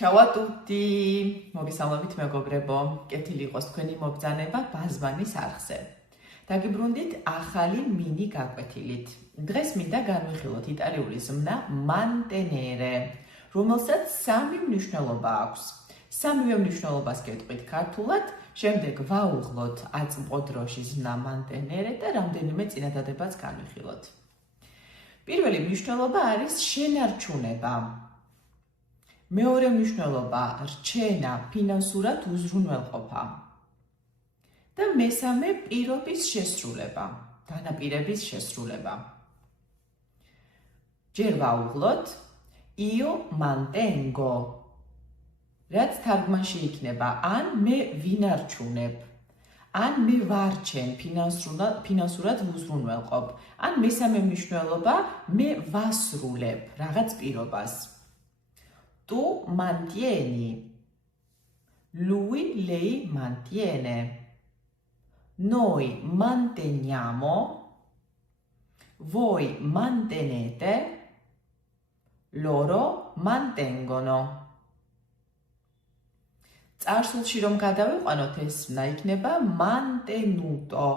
Ciao a tutti! მოგესალმებით მეგობრებო, კეთილი იყოს თქვენი მობრძანება ბაზმანის არხზე. დაგიბრუნდით ახალი მინი გაკვეთილით. დღეს მინდა განვიხილოთ იტალიური ზმნა mantenere, რომელსაც სამი მნიშვნელობა აქვს. სამივე მნიშვნელობას გეტყვით ქართულად, შემდეგ ვაუღლოთ აწმყო დროში ზმნა mantenere და რამდენიმე წინადადებაც განვიხილოთ. პირველი მნიშვნელობა არის შენარჩუნება. მეორე მნიშვნელობა რჩენა, ფინანსურად უზრუნველყოფა. და მესამე პირობის შესრულება, განაპირების შესრულება. ჯერ ვაუღლოთ io mantengo, რაც თარგმანში იქნება ან მე ვინარჩუნებ, ან მე ვარჩენ, ფინანსურად ვუზრუნველყოფ, ან მესამე მნიშვნელობა მე ვასრულებ რაღაც პირობას. Tu mantieni, lui, lei mantiene, noi manteniamo, voi mantenete, loro mantengono. წარსულში რომ გადავიყვანოთ, ეს ზმნა იქნება mantenuto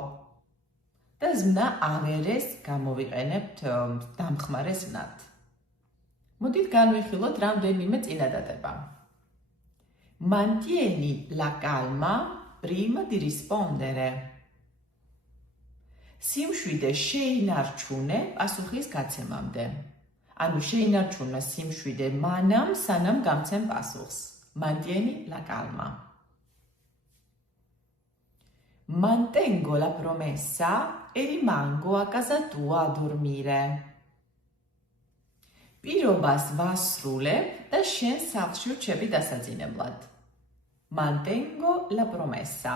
და ზმნა avere-ს გამოვიყენებთ დამხმარე ზმნად. მოდით განვიხილოთ რამდენიმე წინადადება. Mantieni la calma prima di rispondere. სიმშვიდე შეინარჩუნე პასუხის გაცემამდე. ანუ შეინარჩუნე სიმშვიდე მანამ, სანამ გამცემ პასუხს. Mantieni la calma. Mantengo la promessa e rimango a casa tua a dormire. პირობას ვასრულებ და შენ სახლში ვრჩები დასაძინებლად. Mantengo la promessa.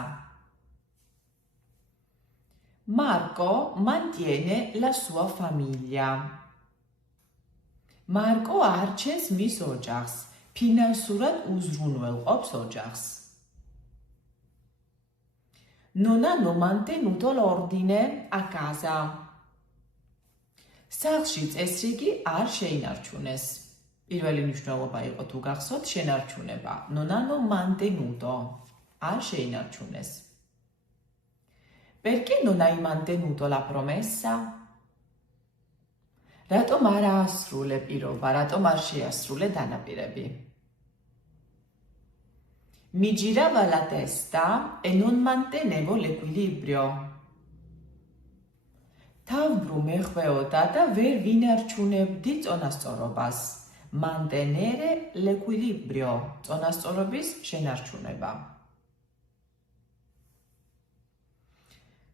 Marco mantiene la sua famiglia. Marco არჩენს მის ოჯახს, ფინანსურად უზრუნველყოფს ოჯახს. Non hanno mantenuto l'ordine a casa. სახლში წესრიგი არ შეინარჩუნეს. პირველი მნიშვნელობა იყო თუ გახსოვთ შენარჩუნება. Non hanno mantenuto. არ შეინარჩუნეს. Perché non hai mantenuto la promessa? რატომ არ აასრულე პირობა, რატომ არ შეასრულე დანაპირები? Mi girava la testa e non mantenevo l'equilibrio. თავბრუ მეხვეოდა და ვერ ვინარჩუნებდი წონასწორობას. Mantenere l'equilibrio, წონასწორობის შენარჩუნება.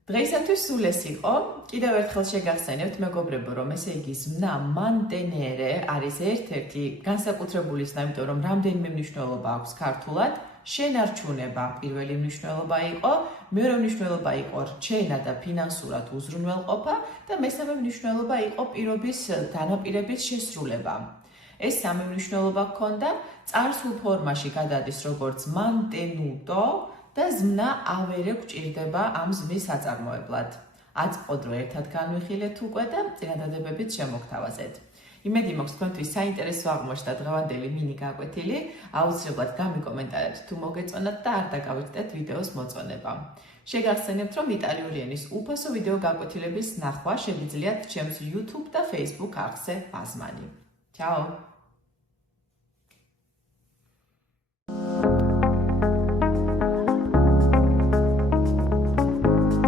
დღეისათვის სულ ეს იყო. კიდევ ერთხელ შეგახსენებთ მეგობრებო, რომ ესე იგი ზმნა mantenere არის ერთ-ერთი განსაკუთრებული ზმნა, იმიტომ რომ რამდენიმე მნიშვნელობა აქვს ქართულად. შენარჩუნება პირველი მნიშვნელობა იყო, მეორე მნიშვნელობა იყო რჩენა და ფინანსურად უზრუნველყოფა და მესამე მნიშვნელობა იყო პირობის დანაპირების შესრულება. ეს სამი მნიშვნელობა ჰქონდა, წარსულ ფორმაში გადადის როგორც mantenuto და ზმნა avere გვჭირდება ამ ზმნის აწარმოებლად. აწმყო დრო ერთად განვიხილეთ უკვე და წინადადებებით შემოგთავაზეთ. იმედი მაქვს თქვენთვის საინტერესო აღმოჩნდა დღევანდელი მინი გაკვეთილი. აუცილებლად გამიკომენტარეთ თუ მოგეწონათ და არ დაგავიწყდეთ ვიდეოს მოწონება. შეგახსენებთ, რომ იტალიური ენის უფასო ვიდეო გაკვეთილების ნახვა შეგიძლიათ ჩემს YouTube და Facebook არხზე ბაზმანი. Ciao!